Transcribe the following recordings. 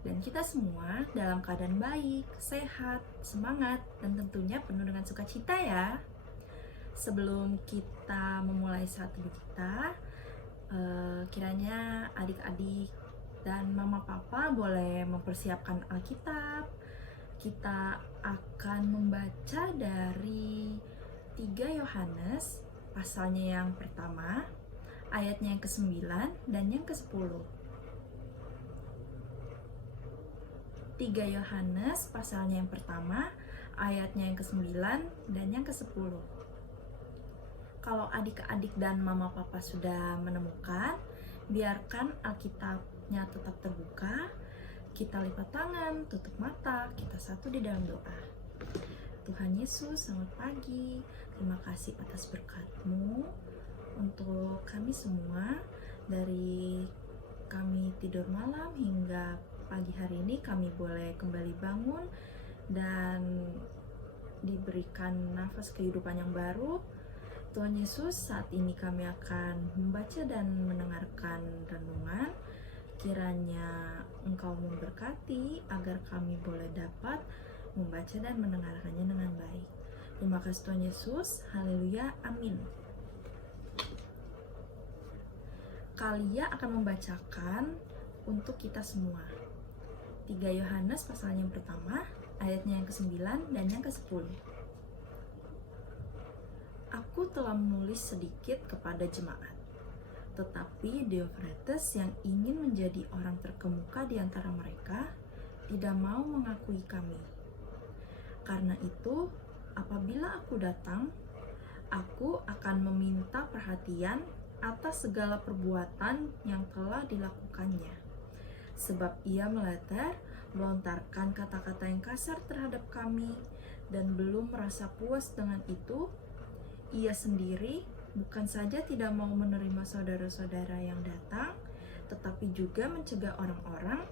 dan kita semua dalam keadaan baik, sehat, semangat, dan tentunya penuh dengan sukacita ya. Sebelum kita memulai saat teduh kita, kiranya adik-adik dan mama papa boleh mempersiapkan Alkitab. Kita akan membaca dari 3 Yohanes, pasalnya yang pertama, ayatnya yang ke-9 dan yang ke-10. 3 Yohanes pasalnya yang pertama, ayatnya yang ke-9 dan yang ke-10. Kalau adik-adik dan mama papa sudah menemukan, biarkan Alkitabnya tetap terbuka. Kita lipat tangan, tutup mata, kita satu di dalam doa. Tuhan Yesus, selamat pagi. Terima kasih atas berkat-Mu untuk kami semua. Dari kami tidur malam hingga pagi hari ini kami boleh kembali bangun dan diberikan nafas kehidupan yang baru. Tuhan Yesus, saat ini kami akan membaca dan mendengarkan renungan. Kiranya Engkau memberkati agar kami boleh dapat membaca dan mendengarkannya dengan baik. Terima kasih Tuhan Yesus. Haleluya. Amin. Kalia akan membacakan untuk kita semua 3 Yohanes pasalnya yang pertama, ayatnya yang ke-9 dan yang ke-10. Aku telah menulis sedikit kepada jemaat, tetapi Diotrephes yang ingin menjadi orang terkemuka di antara mereka tidak mau mengakui kami. Karena itu, apabila aku datang, aku akan meminta perhatian atas segala perbuatan yang telah dilakukannya. Sebab ia melontarkan kata-kata yang kasar terhadap kami, dan belum merasa puas dengan itu, ia sendiri bukan saja tidak mau menerima saudara-saudara yang datang, tetapi juga mencegah orang-orang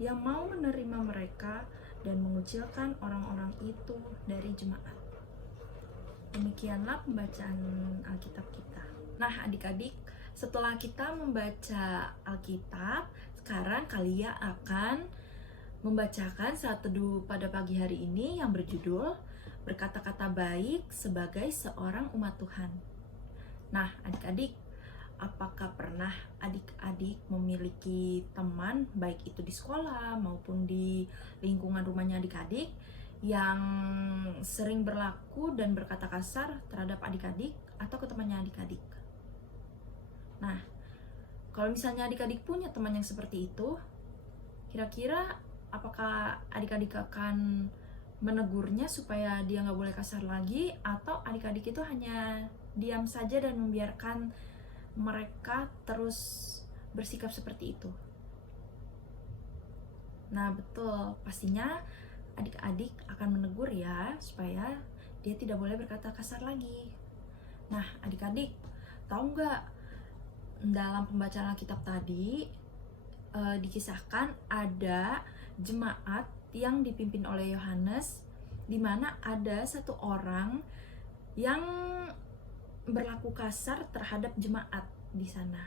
yang mau menerima mereka dan mengucilkan orang-orang itu dari jemaat. Demikianlah pembacaan Alkitab kita. Nah, adik-adik, setelah kita membaca Alkitab, sekarang kalian akan membacakan saat teduh pada pagi hari ini yang berjudul Berkata-kata Baik sebagai Seorang Umat Tuhan. Nah, adik-adik, apakah pernah adik-adik memiliki teman, baik itu di sekolah maupun di lingkungan rumahnya adik-adik, yang sering berlaku dan berkata kasar terhadap adik-adik atau ke temannya adik-adik? Nah, kalau misalnya adik-adik punya teman yang seperti itu, kira-kira apakah adik-adik akan menegurnya supaya dia nggak boleh kasar lagi, atau adik-adik itu hanya diam saja dan membiarkan mereka terus bersikap seperti itu? Nah, betul, pastinya adik-adik akan menegur ya, supaya dia tidak boleh berkata kasar lagi. Nah, adik-adik, tahu nggak, dalam pembacaan Alkitab tadi dikisahkan ada jemaat yang dipimpin oleh Yohanes, di mana ada satu orang yang berlaku kasar terhadap jemaat di sana.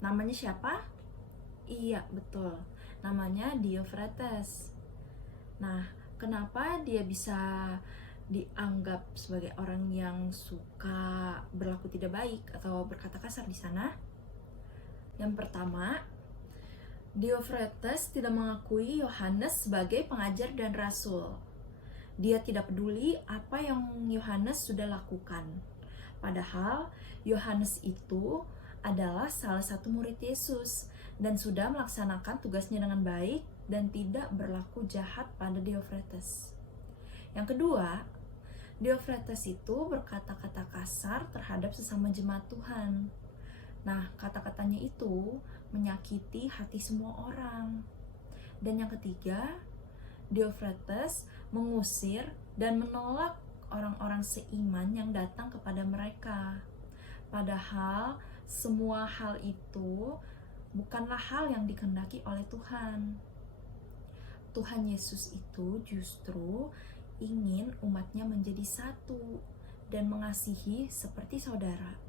Namanya siapa? Iya, betul. Namanya Diotrephes. Nah, kenapa dia bisa dianggap sebagai orang yang suka berlaku tidak baik atau berkata kasar di sana? Yang pertama, Diotrephes tidak mengakui Yohanes sebagai pengajar dan rasul. Dia tidak peduli apa yang Yohanes sudah lakukan. Padahal Yohanes itu adalah salah satu murid Yesus dan sudah melaksanakan tugasnya dengan baik dan tidak berlaku jahat pada Diotrephes. Yang kedua, Diotrephes itu berkata-kata kasar terhadap sesama jemaat Tuhan. Nah, kata-katanya itu menyakiti hati semua orang. Dan yang ketiga, Diotrephes mengusir dan menolak orang-orang seiman yang datang kepada mereka. Padahal semua hal itu bukanlah hal yang dikehendaki oleh Tuhan. Tuhan Yesus itu justru ingin umatnya menjadi satu dan mengasihi seperti saudara.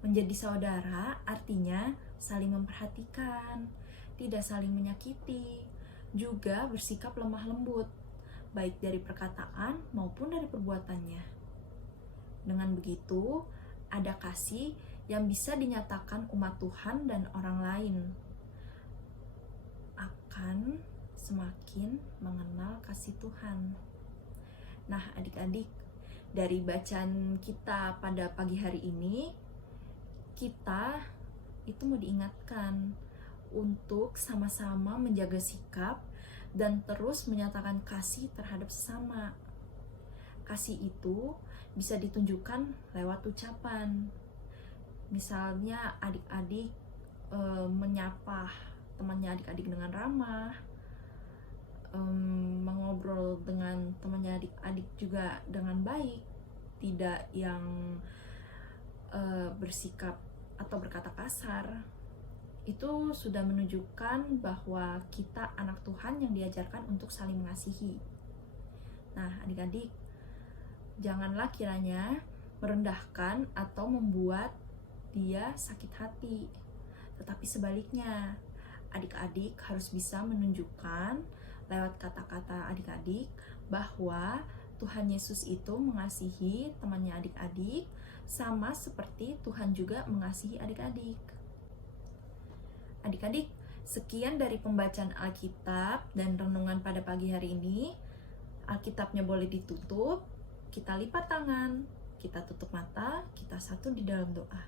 Menjadi saudara artinya saling memperhatikan, tidak saling menyakiti, juga bersikap lemah lembut, baik dari perkataan maupun dari perbuatannya. Dengan begitu, ada kasih yang bisa dinyatakan umat Tuhan dan orang lain akan semakin mengenal kasih Tuhan. Nah, adik-adik, dari bacaan kita pada pagi hari ini, kita itu mau diingatkan untuk sama-sama menjaga sikap dan terus menyatakan kasih terhadap sesama. Kasih itu bisa ditunjukkan lewat ucapan. Misalnya adik-adik menyapa temannya adik-adik dengan ramah, mengobrol dengan temannya adik-adik juga dengan baik, tidak yang bersikap atau berkata kasar. Itu sudah menunjukkan bahwa kita anak Tuhan yang diajarkan untuk saling mengasihi. Nah, adik-adik, janganlah kiranya merendahkan atau membuat dia sakit hati. Tetapi sebaliknya, adik-adik harus bisa menunjukkan lewat kata-kata adik-adik bahwa Tuhan Yesus itu mengasihi temannya adik-adik sama seperti Tuhan juga mengasihi adik-adik. Adik-adik, sekian dari pembacaan Alkitab dan renungan pada pagi hari ini. Alkitabnya boleh ditutup, kita lipat tangan, kita tutup mata, kita satu di dalam doa.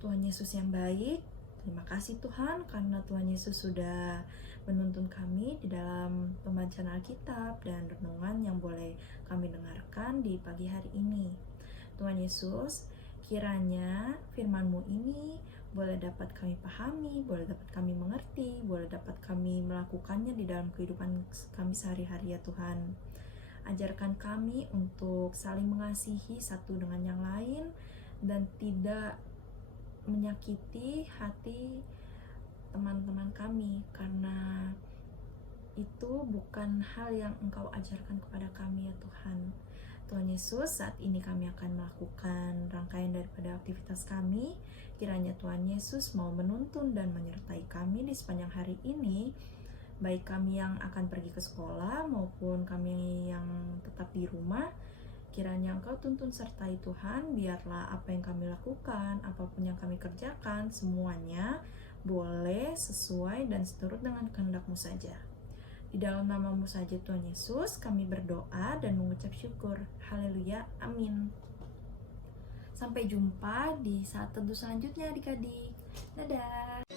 Tuhan Yesus yang baik, terima kasih Tuhan karena Tuhan Yesus sudah menuntun kami di dalam pembacaan Alkitab dan renungan yang boleh kami dengarkan di pagi hari ini. Tuhan Yesus, kiranya firman-Mu ini boleh dapat kami pahami, boleh dapat kami mengerti, boleh dapat kami melakukannya di dalam kehidupan kami sehari-hari ya Tuhan. Ajarkan kami untuk saling mengasihi satu dengan yang lain dan tidak menyakiti hati teman-teman kami, karena itu bukan hal yang Engkau ajarkan kepada kami ya Tuhan. Tuhan Yesus, saat ini kami akan melakukan rangkaian daripada aktivitas kami. Kiranya Tuhan Yesus mau menuntun dan menyertai kami di sepanjang hari ini, baik kami yang akan pergi ke sekolah maupun kami yang tetap di rumah. Kiranya Engkau tuntun sertai Tuhan, biarlah apa yang kami lakukan, apapun yang kami kerjakan, semuanya boleh sesuai dan seturut dengan kehendak-Mu saja. Di dalam nama-Mu saja Tuhan Yesus, kami berdoa dan mengucap syukur. Haleluya, amin. Sampai jumpa di saat teduh selanjutnya adik-adik. Dadah.